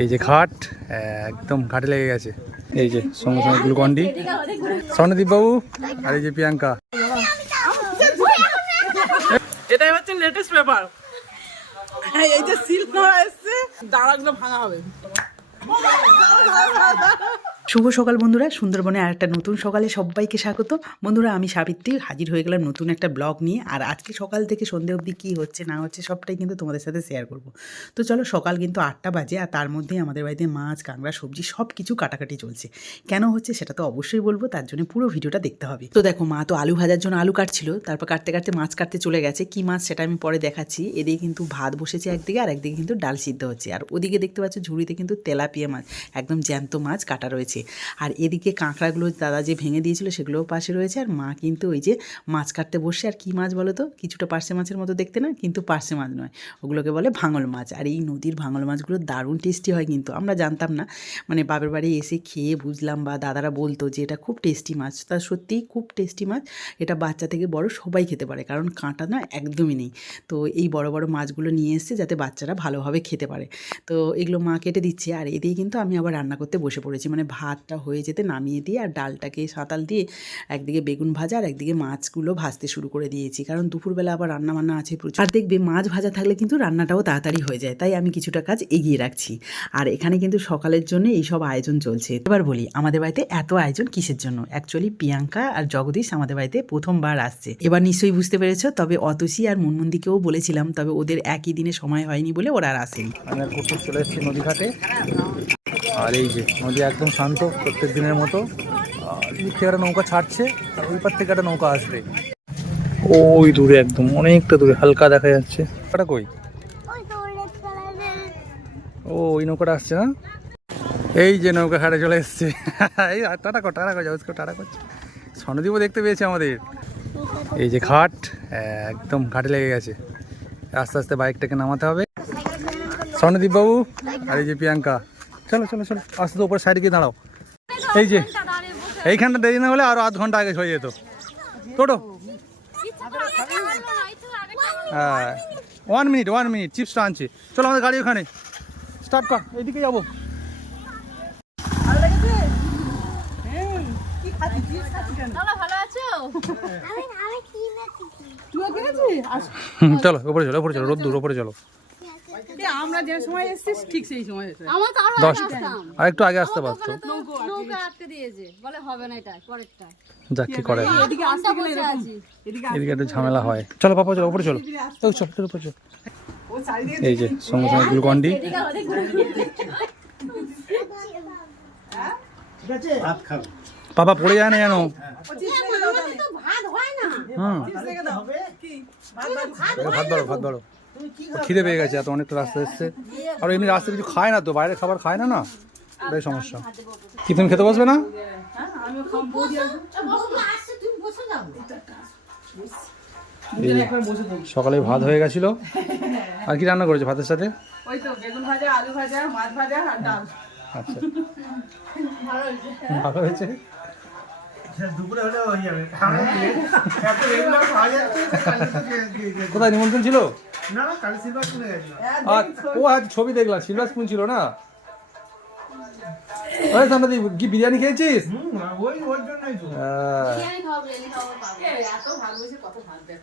এই যে ঘাট একদম ঘাটে লেগে গেছে। এই যে সঙ্গে সঙ্গে গ্লুকন্ডি। স্বর্ণদীপ বাবু আর এই যে প্রিয়াঙ্কা। এটাই হচ্ছে লেটেস্ট পেপার এই যে সিল্ক ধরা এসছে। দাঁড়াগুলো ভাঙা হবে। শুভ সকাল বন্ধুরা, সুন্দরবনে আর একটা নতুন সকালে সবাইকে স্বাগত। বন্ধুরা, আমি সাবিত্রী, হাজির হয়ে গেলাম নতুন একটা ব্লগ নিয়ে। আর আজকে সকাল থেকে সন্ধে অবধি কী হচ্ছে, না হচ্ছে, সবটাই কিন্তু তোমাদের সাথে শেয়ার করব। তো চলো, সকাল কিন্তু আটটা বাজে, আর তার মধ্যেই আমাদের বাড়িতে মাছ, কাঁকড়া, সবজি সব কিছু কাটাকাটি চলছে। কেন হচ্ছে সেটা তো অবশ্যই বলব, তার জন্য পুরো ভিডিওটা দেখতে হবে। তো দেখো, মা তো আলু ভাজার জন্য আলু কাটছিল, তারপর কাটতে কাটতে মাছ কাটতে চলে গেছে। কি মাছ সেটা আমি পরে দেখাচ্ছি। এদিকে কিন্তু ভাত বসেছে একদিকে, আর একদিকে কিন্তু ডাল সিদ্ধ হচ্ছে। আর ওদিকে দেখতে পাচ্ছ ঝুড়িতে কিন্তু তেলাপিয়া মাছ, একদম জ্যান্ত মাছ কাটা রয়েছে। আর এদিকে কাঁকড়াগুলো দাদা যে ভেঙে দিয়েছিল সেগুলোও পাশে রয়েছে। আর মা কিন্তু ওই যে মাছ কাটতে বসে, আর কি মাছ বলো তো? কিছুটা পার্শে মাছের মতো দেখতে না, কিন্তু পার্শে মাছ নয়। ওগুলোকে বলে ভাঙল মাছ। আর এই নদীর ভাঙল মাছগুলো দারুণ টেস্টি হয় কিন্তু। আমরা জানতাম না। মানে বাপের বাড়ি এসে খেয়ে বুঝলাম বা দাদারা বলতো যে এটা খুব টেস্টি মাছ। তা সত্যিই খুব টেস্টি মাছ। এটা বাচ্চা থেকে বড় সবাই খেতে পারে, কারণ কাঁটা না একদমই নেই। তো এই বড় বড় মাছগুলো নিয়ে এসছে যাতে বাচ্চারা ভালোভাবে খেতে পারে। তো এগুলো মা কেটে দিচ্ছে। আর এদিকে কিন্তু আমি আবার রান্না করতে বসে পড়েছি। মানে ভাতটা হয়ে যেতে নামিয়ে দিয়ে আর ডালটাকে সাঁতাল দিয়ে একদিকে বেগুন ভাজা আর একদিকে মাছগুলো ভাজতে শুরু করে দিয়েছি। কারণ দুপুরবেলা আবার রান্না বান্না আছে প্রচুর। আর দেখবে মাছ ভাজা থাকলে কিন্তু রান্নাটাও তাড়াতাড়ি হয়ে যায়। তাই আমি কিছুটা কাজ এগিয়ে রাখছি। আর এখানে কিন্তু সকালের জন্য এই সব আয়োজন চলছে। এবার বলি, আমাদের বাড়িতে এত আয়োজন কিসের জন্য? অ্যাকচুয়ালি প্রিয়াঙ্কা আর জগদীশ আমাদের বাড়িতে প্রথমবার আসছে। এবার নিশ্চয়ই বুঝতে পেরেছ, তবে অতসী আর মুনমুন্দিকেও বলেছিলাম, তবে ওদের একই দিনে সময় হয়নি বলে ওরা আর আসেনি। কুকুর চলে এসেছি নদী ঘাটে আর এই যে নদী একদম শান্ত প্রত্যেক দিনের মতো। থেকে একটা নৌকা ছাড়ছে আর ওই পার থেকে একটা নৌকা আসবে। ওই দূরে একদম অনেকটা দূরে হালকা দেখা যাচ্ছে। ওটা কই? ও ওই নৌকাটা আসছে না? এই যে নৌকা ঘাটে চলে এসছে। এই টাটা কর টাটা কর যাও টাটা করছে স্বর্ণদ্বীপও দেখতে পেয়েছে আমাদের। এই যে ঘাট একদম ঘাটে লেগে গেছে। আস্তে আস্তে বাইকটাকে নামাতে হবে। স্বর্ণদীপ বাবু আর এই যে প্রিয়াঙ্কা। চলো চলো চলো আস্তে তো উপরে সাইডে গিয়ে দাঁড়াও। এই যে এইখানটা দেরি না হলে আরও আধ ঘণ্টা আগে হয়ে যেত। টোটো। হ্যাঁ ওয়ান মিনিট ওয়ান মিনিট চিপসটা আনছি। চলো আমাদের গাড়ি ওখানে। স্টার্ট কর এইদিকে যাব। চলো উপরে চলো উপরে চলো রোদ্দুর উপরে চলো। এ, আমরা যে সময় এসেছিস ঠিক সেই সময় এসে আমার তো আরও দশ। আর একটু আগে আসতে পারতো। নৌকা আটকে দিয়েছে। বলে হবে না এটা পরেরটা। যাক কি করে? এদিকে আসতে গেলে এরকম এদিকে এদিকে একটু ঝামেলা হয়। চলো পাপা চলো উপরে চলো। ওই চল চলো উপরে চলো। এই যে সঙ্গে সঙ্গে গ্লুকন্ডি। পাপা পড়ে যায় না জানো ভাত বাড়ো ভাত বাড়ো খিদে পেয়ে গেছে এত অনেকটা রাস্তা এসছে। আর এমনি রাস্তায় কিছু খায় না তো বাইরে খাবার খায় না না? এটাই সমস্যা। তুমি খেতে বসবে না? সকালে ভাত হয়ে গেছিল। আর কি রান্না করেছে ভাতের সাথে? ওই তো বেগুন আর কোথায় নিমন্ত্রণ ছিল? আর ও আজ ছবি দেখলাম সিলভার স্পুন ছিল না? ওই সামনে কি বিরিয়ানি খেয়েছিস? হ্যাঁ। বিরিয়ানি খাওয়া বিরিয়ানি খাওয়া পাবে এত ভালোবেসে কত ভাত দেখ।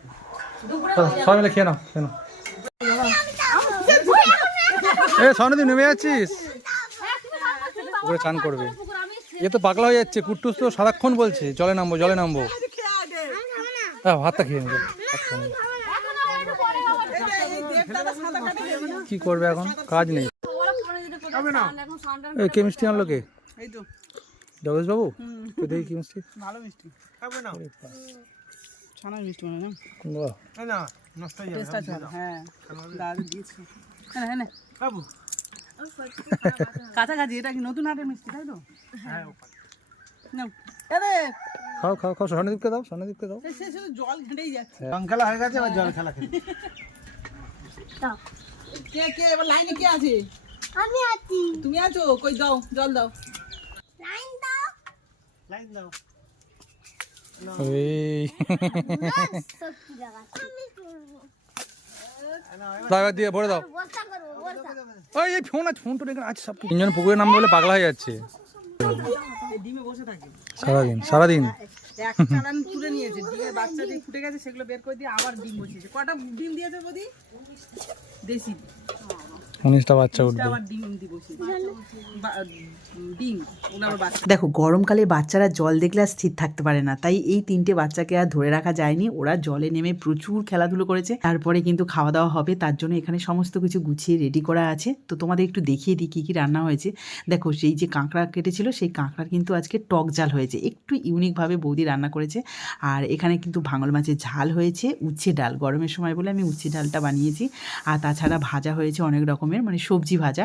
সবাই মিলে খেয়ে নাও খেয়ে নাও। এ স্বর্ণদীপ নেমে যাচ্ছিস? ওপরে চান করবে। এ তো পাগলা হয়ে যাচ্ছে কুট্টুস তো সারাক্ষণ বলছে জলে নামবো জলে নামবো। হ্যাঁ ভাতটা খেয়ে নেব কি করবে এখন? কাজ নেই। এই কে মিষ্টি আনলো কে? জগেশ বাবু তো দেখি কি মিষ্টি। ভালো মিষ্টি ছানার মিষ্টি মানে না বাহ, টেস্ট আছে ভালো, হ্যাঁ দাদা দিয়েছি হ্যাঁ। হ্যাঁ কাছাকাছি এটা কি নতুন হাটের মিষ্টি তাই তো? আরে খাও খাও খাও স্বর্ণদীপকে দাও স্বর্ণদীপকে দাও। সে শুধু জল ঘেটেই যাচ্ছে। রং খেলা হয়ে গেছে এবার জল খেলা খেলি। কে কে এবার লাইনে কে আছে? আমি আছি। তুমি আছো? কই দাও জল দাও। লাইন দাও। এই। সত্যি জায়গা আমি করব। ড্রাইভার দিয়ে ভরে দাও। ওই এই ফোন আছে ফোন তো আছে সব। তিনজন পুকুরে নামবে বলে পাগলা হয়ে যাচ্ছে। সারাদিন সারাদিন। এক চালান তুলে নিয়েছে ডিমের বাচ্চা যে ফুটে গেছে সেগুলো বের করে দিয়ে আবার ডিম বসিয়েছে কটা ডিম দিয়েছে বদি দেশি উনিশটা বাচ্চা উঠবে। আবার ডিম দেখো, গরমকালে বাচ্চারা জল দেখলে আর স্থির থাকতে পারে না। তাই এই তিনটে বাচ্চাকে আর ধরে রাখা যায়নি। ওরা জলে নেমে প্রচুর খেলাধুলো করেছে। তারপরে কিন্তু খাওয়া দাওয়া হবে। তার জন্য এখানে সমস্ত কিছু গুছিয়ে রেডি করা আছে। তো তোমাদের একটু দেখিয়ে দিই কী কী রান্না হয়েছে। দেখো, সেই যে কাঁকড়া কেটেছিল, সেই কাঁকড়ার কিন্তু আজকে টক জাল হয়েছে। একটু ইউনিকভাবে বৌদি রান্না করেছে। আর এখানে কিন্তু ভাঙল মাছের ঝাল হয়েছে। উচ্ছে ডাল, গরমের সময় বলে আমি উচ্ছে ডালটা বানিয়েছি। আর তাছাড়া ভাজা হয়েছে অনেক রকমের মানে সবজি ভাজা।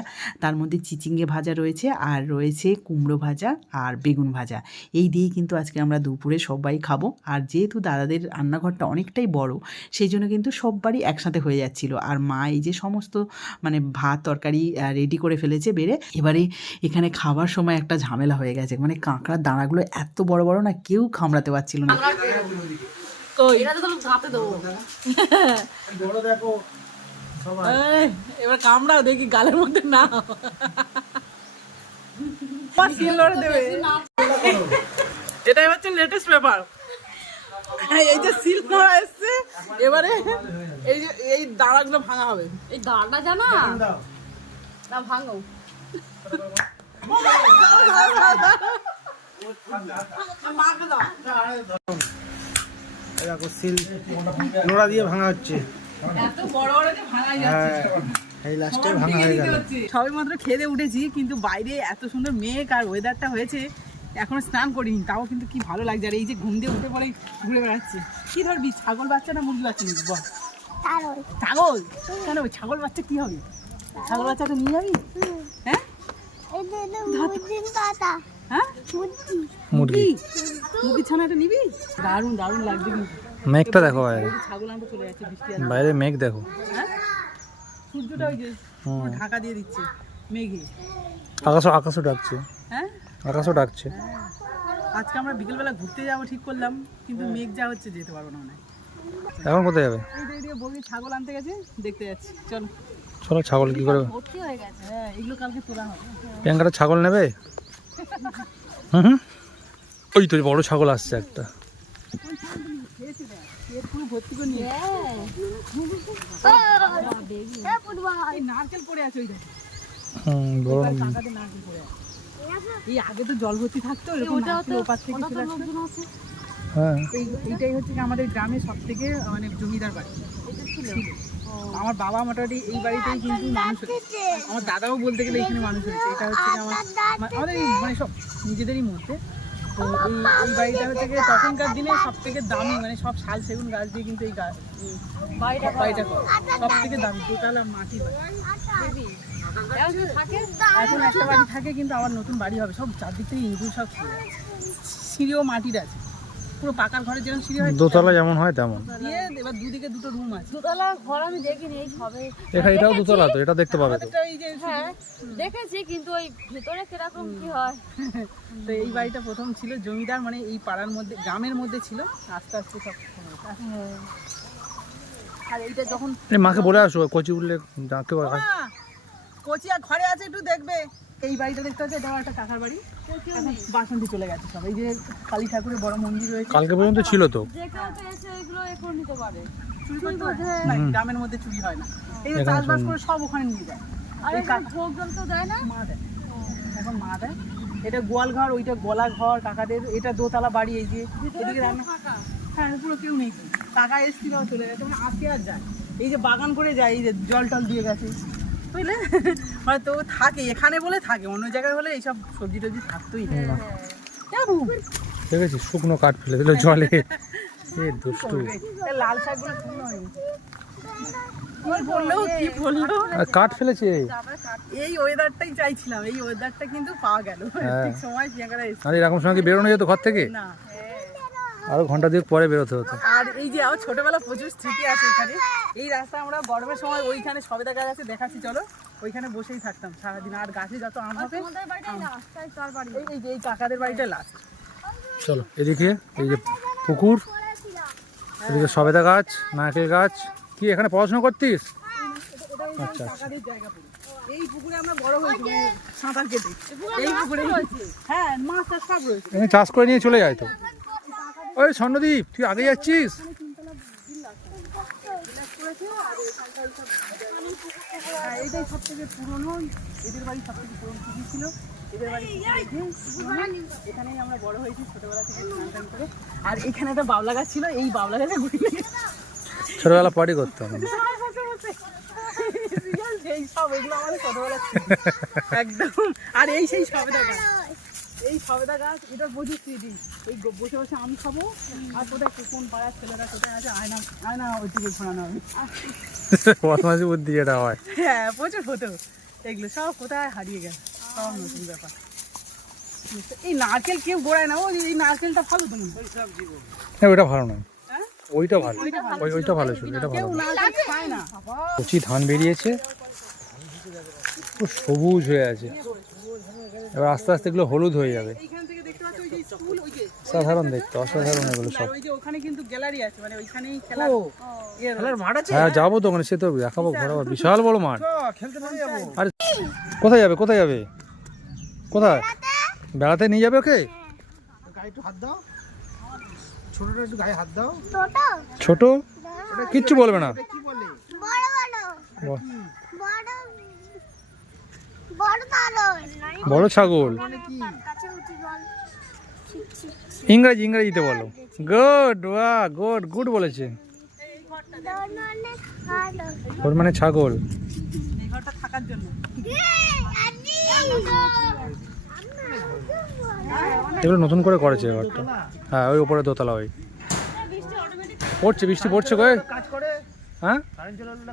মধ্যে চিচিঙ্গে ভাজা রয়েছে আর রয়েছে কুমড়ো ভাজা আর বেগুন ভাজা। এই দিয়েই কিন্তু আজকে আমরা দুপুরে সবাই খাব। আর যেহেতু দাদাদের রান্নাঘরটা অনেকটাই বড় সেই জন্য কিন্তু সববারই একসাথে হয়ে যাচ্ছিল। আর মা এই যে সমস্ত মানে ভাত তরকারি রেডি করে ফেলেছে বেড়ে এবারে এখানে খাবার সময় একটা ঝামেলা হয়ে গেছে। মানে কাঁকড়ার দানাগুলো এত বড় বড় না কেউ খামড়াতে পারছিল না। কই? এটা তো এবার কামড়াও দেখি গালের মধ্যে না এটাই হচ্ছে লেটেস্ট ব্যাপার। এই যে সিল করা এসছে এবারে এই যে এই দাঁড়াগুলো ভাঙা হবে। এই দাঁড়টা জানা? না ভাঙো। সিল নোড়া দিয়ে ভাঙা হচ্ছে। এত বড় বড় যে ভাঙাই যাচ্ছে এই লাস্টে ভাঙা হয়ে সবে মাত্র খেতে উঠেছি কিন্তু বাইরে এত সুন্দর মেঘ আর ওয়েদারটা হয়েছে এখনও স্নান করিনি তাও কিন্তু কি ভালো লাগছে। আর এই যে ঘুম দিয়ে উঠে পরে ঘুরে বেড়াচ্ছে। কি ধরবি ছাগল বাচ্চা না মুরগি বাচ্চা নিবি বল। ছাগল। কেন ছাগল বাচ্চা কি হবে? ছাগল বাচ্চাটা নিয়ে যাবি? হ্যাঁ? হ্যাঁ? মুরগি। মুরগি? ছানাটা নিবি? দারুণ দারুণ লাগবে কিন্তু। মেঘটা দেখো বাইরে বাইরে মেঘ দেখো। হ্যাঁ সূর্যটা ওই যে ঢাকা দিয়ে দিচ্ছে মেঘে। আকাশও আকাশও ডাকছে। হ্যাঁ? আকাশও ডাকছে। আজকে আমরা বিকেলবেলা ঘুরতে যাব ঠিক করলাম কিন্তু মেঘ যা হচ্ছে যেতে পারব না এখন কোথায় যাবে? বৌদি ছাগল আনতে গেছে দেখতে যাচ্ছি। চল। চলো ছাগল কি করে? ভর্তি হয়ে গেছে। হ্যাঁ এগুলো কালকে তোলা হবে। প্রিয়াঙ্কাটা ছাগল নেবে? হুম। ওই তো বড় ছাগল আসছে একটা। পুরো ভর্তি করে নিয়ে নারকেল পড়ে আছে ওই দেখো। হুম বড় কাকাতে নারকেল পড়ে আছে। এই আগে তো জল ভর্তি থাকতো এরকম নারকেল ওপার থেকে চলে আসতো হ্যাঁ। এইটাই হচ্ছে কি আমাদের গ্রামে সব থেকে মানে জমিদার বাড়ি। আমার বাবা মোটামুটি এই বাড়িতেই কিন্তু মানুষ হয়েছে। আমার দাদাও বলতে গেলে এখানে মানুষ হয়েছে। এটা হচ্ছে কি আমার আমাদের মানে সব নিজেদেরই মধ্যে। তো এই এই বাড়িটা হচ্ছে গিয়ে তখনকার দিনে সব থেকে দামি মানে সব শাল সেগুন গাছ দিয়ে কিন্তু এই গাছ বাড়িটা বাড়িটা সব থেকে দামি টোটাল মাটি বাড়ি। এখন একটা বাড়ি থাকে কিন্তু আবার নতুন বাড়ি হবে সব চারদিক থেকে ইঁদুর সব সিঁড়িও মাটির আছে। পুরো পাকার ঘরে যেরকম সিঁড়ি হয় দোতলা যেমন হয় তেমন। দিয়ে এবার দুদিকে দুটো রুম আছে। দুতলা ঘর আমি দেখিনি এই সবে। এটাও দোতলা তো এটা দেখতে পাবে তো। এই যে হ্যাঁ দেখেছি কিন্তু ওই ভেতরে কীরকম কি হয়। তো এই বাড়িটা প্রথম ছিল জমিদার মানে এই পাড়ার মধ্যে গ্রামের মধ্যে ছিল আস্তে আস্তে সব আর এইটা যখন মাকে বলে আসো কচি উঠলে যাকে মা, কচিয়া ঘরে আছে একটু দেখবে। এই বাড়িটা দেখতে হচ্ছে এটাও একটা কাকার বাড়ি। এখন বাসন্তী চলে গেছে সব। এই যে কালী ঠাকুরের বড় মন্দির রয়েছে। কালকে পর্যন্ত ছিল তো। যে কেউ পেয়েছে এগুলো এ করে নিতে পারে। চুরি করতে না, গ্রামের মধ্যে চুরি হয় না। এই যে চাষবাস করে সব ওখানে নিয়ে যায়। আর এই ভোগ জল তো দেয় না? মা দেয়। এখন মা দেয়। এটা গোয়াল ঘর ওইটা গলা ঘর কাকাদের। এটা দোতলা বাড়ি এই যে এদিকে রান্না হ্যাঁ পুরো কেউ নেই। কাকা এসছিল চলে গেছে। মানে আজকে আর যায়। এই যে বাগান করে যায় এই যে জল টল দিয়ে গেছে। বুঝলে? মানে তো থাকে এখানে বলে থাকে অন্য জায়গায় হলে এইসব সবজি টবজি থাকতোই না। যাব। দেখেছি শুকনো কাঠ ফেলে দিল জলে। এ দুষ্টু। লাল শাকগুলো শুকনো হয়নি কি বলল? কি বলল? কাঠ ফেলেছে? এই ওয়েদারটাই চাইছিলাম এই ওয়েদারটা কিন্তু পাওয়া গেল। হ্যাঁ। ঠিক সময় আর এরকম সময় কি বেরোনো যেত ঘর থেকে? না। আরও ঘণ্টা দুয়েক পরে বেরোতে হতো। আর এই যে আমার ছোটবেলা প্রচুর স্মৃতি আছে এখানে। এই রাস্তা আমরা গরমের সময় ওইখানে সবেদা গাছ আছে দেখাচ্ছি চলো। ওইখানে বসেই থাকতাম সারাদিন। আর গাছে যত আম হবে এই- এই যে এই কাকাদের বাড়িটা লাস্ট চলো এদিকে এই যে পুকুর এদিকে সবেদা গাছ নারকেল গাছ। কি এখানে পড়াশোনা করতিস? আচ্ছা আচ্ছা। এই পুকুরে আমরা বড় হয়েছি মানে সাঁতার কেটে। এই পুকুরে হ্যাঁ মাছ সব রয়েছে। চাষ করে নিয়ে চলে যায় তো? ওই স্বর্ণদীপ তুই আগে যাচ্ছিস? এটাই সব থেকে পুরনো এদের বাড়ি সব থেকে পুরনো ছিল এদের বাড়ি এখানেই আমরা বড় হয়েছি ছোটবেলা থেকে স্নান করে আর এখানে একটা বাবলা গাছ ছিল এই বাবলা গাছে ঘুরে ছোটবেলা পার্টি করতাম। এই সব এগুলো আমাদের ছোটবেলা একদম। আর এই সেই সবেদা গাছ। এই সবেদা গাছ এটা প্রচুর স্মৃতি ওই গ- বসে বসে আমি খাব আর কোথায় কোন পাড়ার ছেলেরা কোথায় আছে আয়না আয়না ওই দিকে ঘোরানো হবে। বদমাসি বুদ্ধি এটা হয়। হ্যাঁ প্রচুর হতো এগুলো সব কোথায় হারিয়ে গেছে সব নতুন ব্যাপার। এই নারকেল কেউ গোড়ায় না ও এই নারকেলটা ভালো তুমি হ্যাঁ। ওইটা ভালো নয়? ওইটা ভালো। ওই ওইটা ভালো ছিল এটা ভালো। কচি ধান বেরিয়েছে। সবুজ হয়ে আছে। এবার আস্তে আস্তে এগুলো হলুদ হয়ে যাবে। এইখান থেকে দেখতে পাচ্ছ ওই যে স্কুল ওই যে সাধারণ দেখতে অসাধারণ এগুলো সব। আর ওই যে ওখানে কিন্তু গ্যালারি আছে মানে ওইখানেই খেলা ইয়ে হ্যাঁ যাব তো ওখানে সে তো দেখাবো ঘোরাবো বিশাল। বড় মাঠ। আর কোথায় যাবে কোথায় যাবে? কোথায়? বেড়াতে নিয়ে যাবে ওকে? গায়ে একটু হাত দাও। ছোটটা একটু গায়ে হাত দাও। ছোট? কিচ্ছু বলবে না। এটা কি বলে? বড় ছাগল। উঠি ইংরাজি ইংরাজিতে বলো। গুড ওয়া গুড গুড বলেছে। ওর মানে ছাগল। এই ঘরটা থাকার জন্য। আদি এগুলো নতুন করে করেছে ঘরটা। হ্যাঁ ওই উপরে দোতলা ওই। পড়ছে বৃষ্টি পড়ছে করে। হ্যাঁ?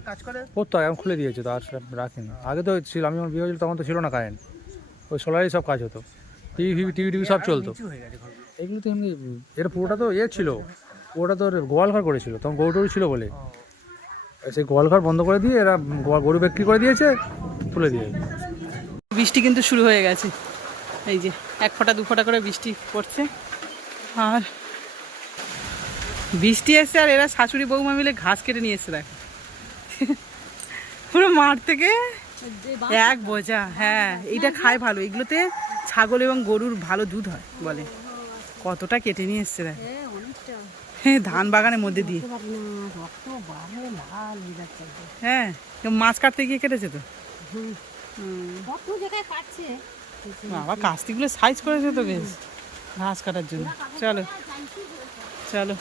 কাজ করে। এখন খুলে দিয়েছে তো আর রাখিনি। আগে তো ছিল আমি যখন বিয়ে হয়েছিল তখন তো ছিল না কারেন্ট। ওই সোলারই সব কাজ হতো। টিভি ফিভি টিভি টিভি সব চলতো। হয়ে এগুলো তো এমনি এটা পুরোটা তো ইয়ে ছিল। পুরোটা তো গোয়াল ঘর করেছিল তখন গরু টরু ছিল বলে। সেই গোয়াল ঘর বন্ধ করে দিয়ে এরা গরু বিক্রি করে দিয়েছে তুলে দিয়ে। বৃষ্টি কিন্তু শুরু হয়ে গেছে। এই যে এক ফোঁটা দু ফোঁটা করে বৃষ্টি পড়ছে। আর বৃষ্টি এসছে আর এরা শাশুড়ি বৌমা মিলে ঘাস কেটে নিয়ে এসছে দেখো। পুরো মাঠ থেকে এক বোঝা হ্যাঁ এইটা খায় ভালো। এগুলোতে ছাগল এবং গরুর ভালো দুধ হয় বলে। কতটা কেটে নিয়ে এসছে দেখো। হ্যাঁ ধান বাগানের মধ্যে দিয়ে। হ্যাঁ মাছ কাটতে গিয়ে কেটেছে তো? বাবা, কাস্তিগুলো সাইজ করেছে তো বেশ। ঘাস কাটার জন্য। চলো চলো।